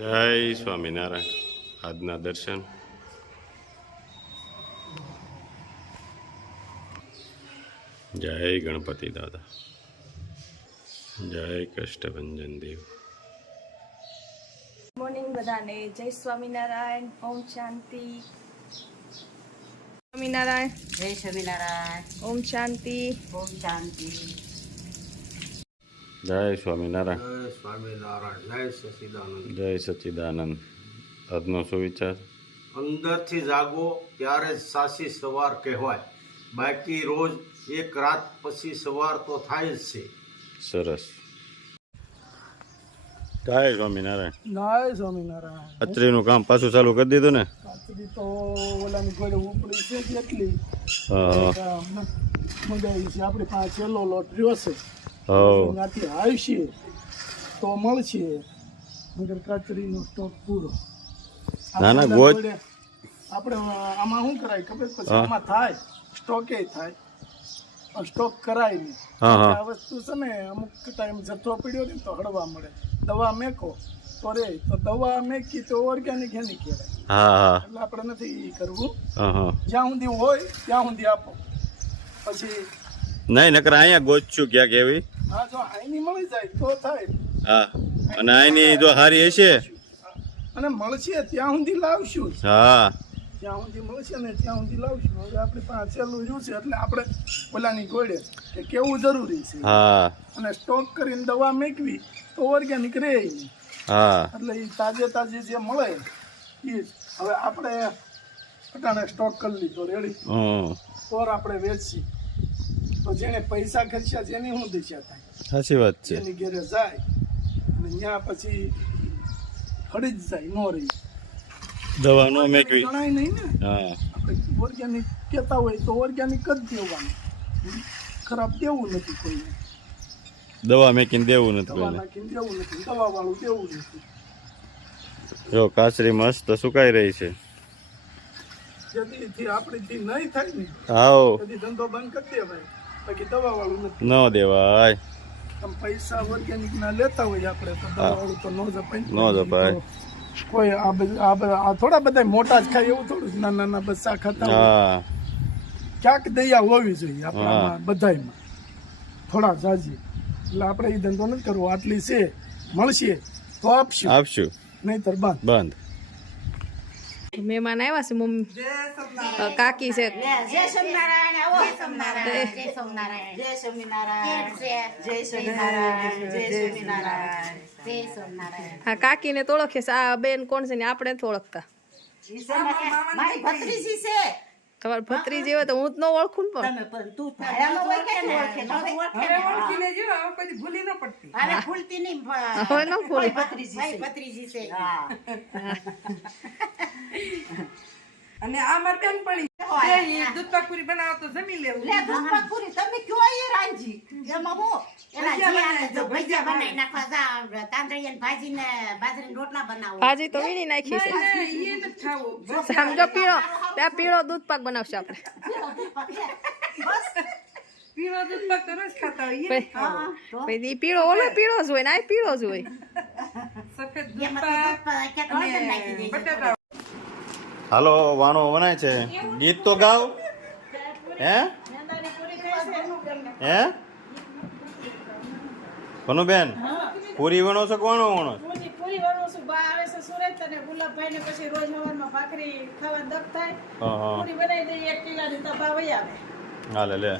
જય સ્વામિનારાયણ. આજના દર્શન. જય ગણપતિ દાદા. જય કષ્ટભંજન દેવ. મોર્નિંગ બધાને. જય સ્વામિનારાયણ. ઓમ શાંતિ. સ્વામિનારાયણ. જય સ્વામિનારાયણ. ઓમ શાંતિ. ઓમ શાંતિ. જય સ્વામિનારાયણ. જય સ્વામિનારાયણ. જય સચિદાનંદ. જય સચ્ચિદાનંદ આજનો સુવિચાર અંદરથી જાગો ત્યારે જ સાસી સવાર કહેવાય. બાકી રોજ એક રાત પછી સવાર તો થાય જ છે. સરસ. જય સ્વામિનારાયણ. જય સ્વામિનારાયણ. અત્રીનું કામ પાછું ચાલુ કરી દીધું ને? અત્રી તો ઓલાની ઘોડે ઉપડી છે જ એટલી. હા મંગાવી છે. આપણી પાસે છેલ્લો લોટ રહ્યો છે. ત્યાંથી આવશે તો મળશે મગર નો સ્ટોક પૂરો ના, ના, ગોજ- આપણે આમાં શું કરાય ખબર પછી આમાં થાય સ્ટોકે થાય સ્ટોક કરાય નહીં આ વસ્તુ છે ને અમુક ટાઈમ જથ્થો પડ્યો ને તો હળવા મળે દવા મેકો તો રે તો દવા મેકી તો ઓર્ગેનિક એની કહેવાય એટલે આપણે નથી કરવું જ્યાં સુધી હોય ત્યાં સુધી આપો પછી નહીં નકર અહીંયા છું ક્યાંક એવી હા જો આઈની મળી જાય તો થાય. હા અને આની જો હારી હશે? અને મળશે ત્યાં સુધી લાવશું. હા. ત્યાં સુધી મળશે ને ત્યાં સુધી લાવશું. હવે આપણી પાસે છેલ્લું રહ્યું છે એટલે આપણે ઓલાની ગોળે કે કેવું જરૂરી છે. હા. અને સ્ટોક કરીને દવા મેકવી તો ઓર્ગેનિક રહે નહીં હા. એટલે એ તાજે તાજે જે મળે એ હવે આપણે અટાણે સ્ટોક કરી લીધો રેડી ઓર આપણે વેચી તો જેને પૈસા ખર્ચ્યા છે એની શું દિશા થાય. સાચી વાત છે. એની ઘેરે જાય અને ત્યાં પછી ફરી જ જાય નો રહી. દવા નો મેકવી. ગણાય નહીં ને. હા. આપણે ઓર્ગેનિક કહેતા હોય તો ઓર્ગેનિક જ દેવાનું. ખરાબ દેવું નથી કોઈને. દવા મેકીને દેવું નથી દવા મેકીને દેવું નથી દવા વાળું દેવું નથી. જો કાસરી મસ્ત સુકાઈ રહી છે. જેથી આપણીથી નહીં થાય ને આવો જદી ધંધો બંધ કરી દેવાય. બાકી દવા વાળું નથી. ન દેવાય. આમ પૈસા ઓર્ગેનિક ના લેતા હોય આપણે તો દવા વાળું તો નો જપાય. નો જપાય. કોઈ આ આ થોડા બધા મોટા જ ખાય એવું થોડું નાના નાના બચ્ચા ખાતા હા. ક્યાંક દયા હોવી જોઈએ આપણામાં બધાયમાં. થોડા જાજી. એટલે આપણે એ ધંધો નથી કરવો. આટલી છે મળશે તો આપશું. આપશું. નહીતર બંધ. બંધ. મહેમાન આવ્યા છે મમ્મી. કાકી છે. જય સ્વામિનારાયણ આવો. જય સ્વામિનારાયણ. જય સ્વામિનારાયણ. જય સ્વામિનારાયણ. જય હા કાકીને તો ઓળખે છે. આ બેન કોણ છે ને? આપણે ઓળખતા. મારી ભત્રીજી છે. તમારી ભત્રી જેવો તો હું જ ન ઓળખું પણ. તમે પણ તું હોય કે ને. ઓળખે તો ઓળખે ને. હવે ભૂલતી નહીં હવે ન ભત્રીજી ભાઈ ભત્રીજી છે. હા. અને આ મારી બેનપણી છે, ઈ દૂધ બનાવો તો જમી લેવું. લે દૂધપાક પૂરી. તમે કયો એ રાંજી? એમાં હું? ભાજી ને બાજરીના રોટલા બનાવો. ભાજી તો વીણી નાખી છે. સમજો પીળો ત્યાં પીળો દૂધ પાક બનાવશે આપણે. પીળો દૂધ પાક તો રોજ ખાતા પીળો ઓલો પીળો જ હોય ને આ પીળો જ હોય. હાલો વાણો વનાય છે. ગીત તો ગાવ. હે? હે? કનુબેન પૂરી વણો છો કોણ વણો? પૂરી વણો છું. બા આવે છે સુરત અને ગુલાબભાઈ ને પછી રોજ સવારમાં ભાખરી ખાવા દક થાય. હા હા. પૂરી બનાવી દઈએ એક કિલાની તો બા વહી આવે. હાલે લે.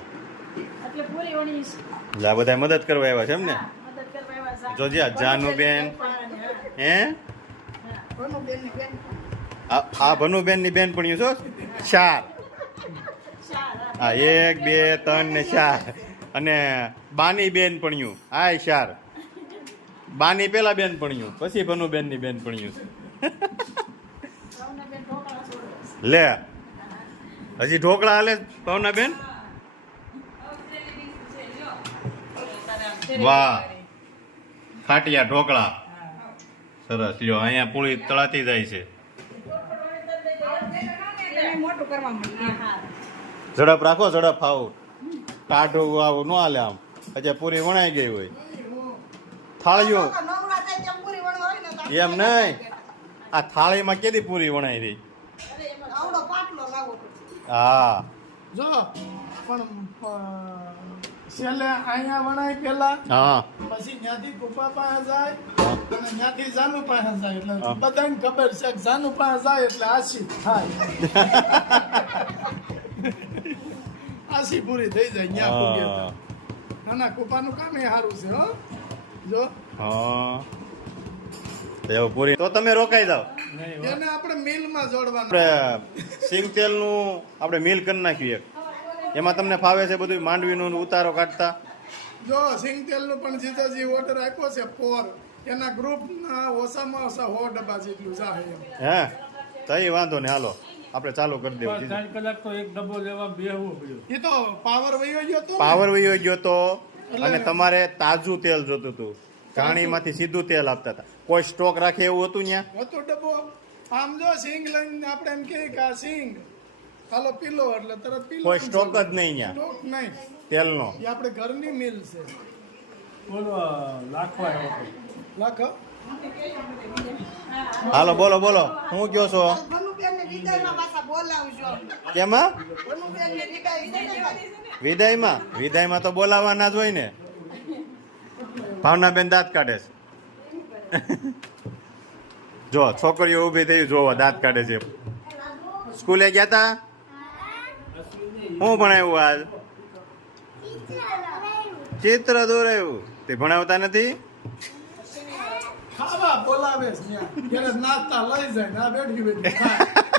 એટલે પૂરી વણી છે. જા બધા મદદ કરવા આવ્યા છે એમ ને? મદદ કરવા આવ્યા છે. જોજે જાનુબેન હે ભનુબેનની બેન. આ આ ભનુબેનની બેન પણ છો ચાર હા એક બે ત્રણ ને ચાર. અને બાની બેન પણ્યું. આ શાર. બાની પેલા બેન પણ્યું પછી ભનુબેનની બેન છે. લે હજી ઢોકળા હાલે ભાવના બેન વાહ. ખાટિયા ઢોકળા. સરસ લ્યો અહીંયા પૂળી તળાતી જાય છે. ઝડપ રાખો ઝડપ આવું કાઢો આવું ન હાલે આમ. પછી પૂરી વણાઈ ગઈ હોય. થાળીઓ. એમ નહીં. આ થાળીમાં કેદી પૂરી વણાઈ રહી? હા. જો પણ છેલ્લે અહીંયા વણાય પેલા. હા. પછી ત્યાંથી ગુફા પાસે જાય અને ત્યાંથી જાનુ પાસે જાય. એટલે બધાને ખબર છે કે જાનુ પાસે જાય એટલે આશી થાય. આશી પૂરી થઈ જાય ત્યાં પૂગે ના ના કુપાનું કામ એ સારું છે હો. જો. હા. તો એવું પૂરી તો તમે રોકાઈ જાઓ. એને આપણે મિલમાં જોડવાનું. આપણે સિંગ તેલનું આપણે મિલ કરી નાખ્યું એક એમાં તમને ફાવે છે બધું માંડવીનું ઉતારો કાઢતા. જો સિંગ તેલનું પણ જીજાજી ઓર્ડર આપ્યો છે પોર એના ગ્રુપના ઓછામાં ઓછા હો ડબ્બા જેટલું જાહે હે? તો વાંધો ને હાલો. આપણે ચાલુ કરી દેવું ત્રણ કલાક તો એક ડબ્બો લેવા બેહવું પડ્યું. એ તો પાવર વયો ગયો તો પાવર વયો ગયો તો અને તમારે તાજું તેલ જોતું હતું. ઘાણીમાંથી સીધું તેલ આપતા હતા. કોઈ સ્ટોક રાખે એવું હતું ત્યાં હતો ડબ્બો. આમ જો સિંગ લઈને આપણે એમ કે આ સિંગ હાલો પીલો એટલે તરત પીલો. કોઈ સ્ટોક જ નહીં ત્યાં સ્ટોક નહીં. તેલનો. એ આપણે ઘરની મિલ છે. બોલો લાખો આવ્યો લાખો? હાલો બોલો બોલો. હું કયો છો? કેમાં? વિદાયમાં? વિદાયમાં તો બોલાવાના જ હોય ને. ભાવનાબેન દાંત કાઢે છે. જો છોકરીઓ ઊભી થઈ જોવો દાંત કાઢે છે. સ્કૂલે ગયા તા? હું ભણાવ્યું આજ ચિત્ર દોરાયું તે ભણાવતા નથી? ખાવા બોલાવે છે નાસ્તા લઈ જાય ના બેઠી બેઠી.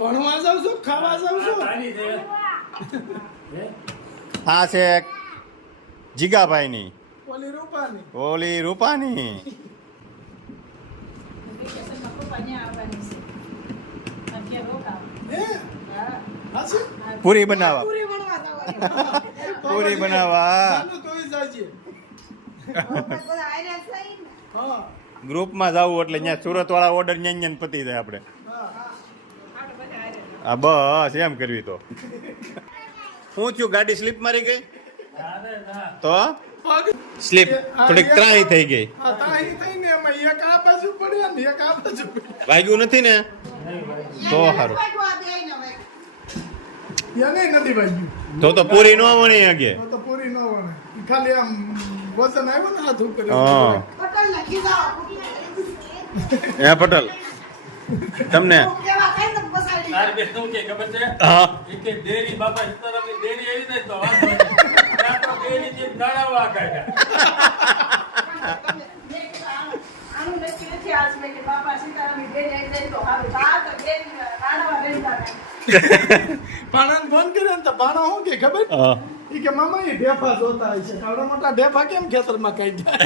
ભણવા જાઉં છું ખાવા જાઉં છું. આ છે. જીગાભાઈની. ઓલી રૂપાની. ઓલી રૂપાની? પૂરી બનાવવા પૂરી બનાવવા ગ્રુપમાં જવું એટલે ત્યાં સુરત વાળા ઓર્ડર ન્યાન પતી જાય આપણે. હા બસ એમ કરવી તો. હું થયું ગાડી સ્લીપ મારી ગઈ? તો? સ્લીપ થોડીક ત્રાહી થઈ ગઈ. આ તાહી થઈને એમાં એક આ બાજુ પડ્યા ને એક આ બાજુ પડ્યા. વાગ્યું નથી ને? તો સારું તો તો પૂરી ન વણી હગે તો તો પૂરી ન વણે ખાલી આમ વજન આવ્યું ને હાથ ઉપર. હા. પટેલને ખીજાવો. હે પટેલ. તમને? બેન શું કે ખબર છે? હા. કે ડેરી બાપા સીતારામની ડેરી આવી ને તો ત્યાં તો ડેરી ફોન કર્યો ને તો ભાણા શું કે ખબર? એ ઈ કે મામા એ ઢેફા જોતા હોય છે. કાવડા મોટા ઢેફા કેમ ખેતરમાં જાય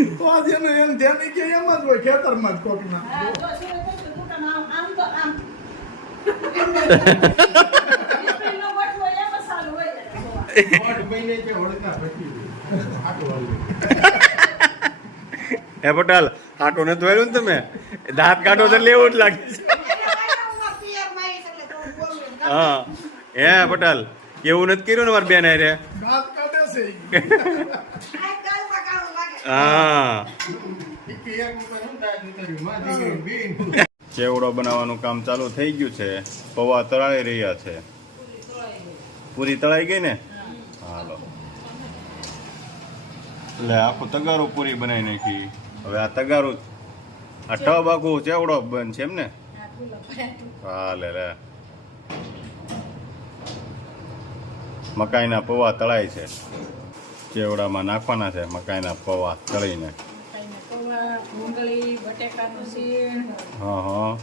તો આજે એમ ધ્યાન કે એમ જ હોય ખેતરમાં જ કોકના. તો આમ તો આમ હે પટેલ આટો નથી વાળ્યું ને તમે દાંત કાઢો તો લેવું જ લાગે છે હું. હા પટેલ એવું નથી કર્યું ને મારી બેન ગાળમાં હા ચેવડો બનાવવાનું કામ ચાલુ થઈ ગયું છે પૌવા તળાઈ રહ્યા છે. પૂરી તળાઈ ગઈ ને? હાલો. એટલે આખું તગારું પૂરી બનાવી નાખી. હવે આ તગારું આ ટબ આખું ચેવડો બંધ છે એમ ને? હાલે લે. મકાઈના પૌવા તળાય છે. ચેવડામાં નાખવાના છે મકાઈના પૌવા તળીને. પૌવા બટેકાનું શીણ હા હા.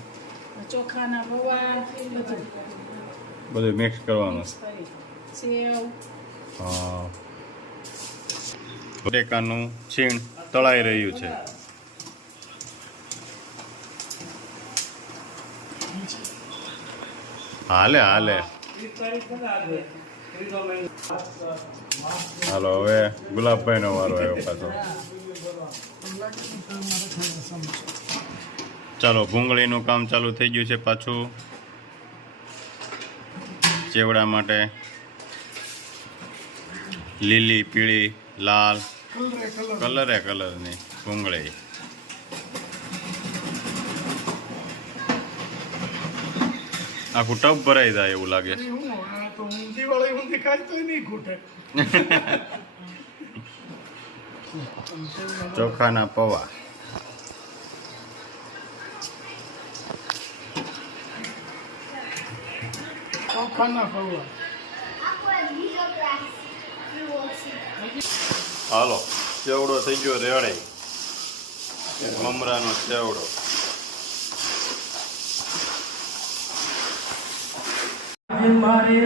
ચોખાના પૌવા બધું. બધું મિક્સ કરવાનું. કરી સેવ. હા. બટેકાનું છીણ તળાઈ રહ્યું છે. હાલે હાલે. હાલો હવે ગુલાબભાઈ નો વારો આવ્યો પાછો. ચાલો ભૂંગળીનું કામ ચાલુ થઈ ગયું છે પાછું. ચેવડા માટે. લીલી પીળી લાલ. કલરે કલરની ભૂંગળી. આખું ટપ ભરાઈ જાય એવું લાગે. ઊંધી વાળી ઊંધી ખાય તો નહીં ખૂટે. ચોખાના પૌવા. હાલો ચેવડો થઈ ગયો રેડે. મમરાનો ચેવડો. મારે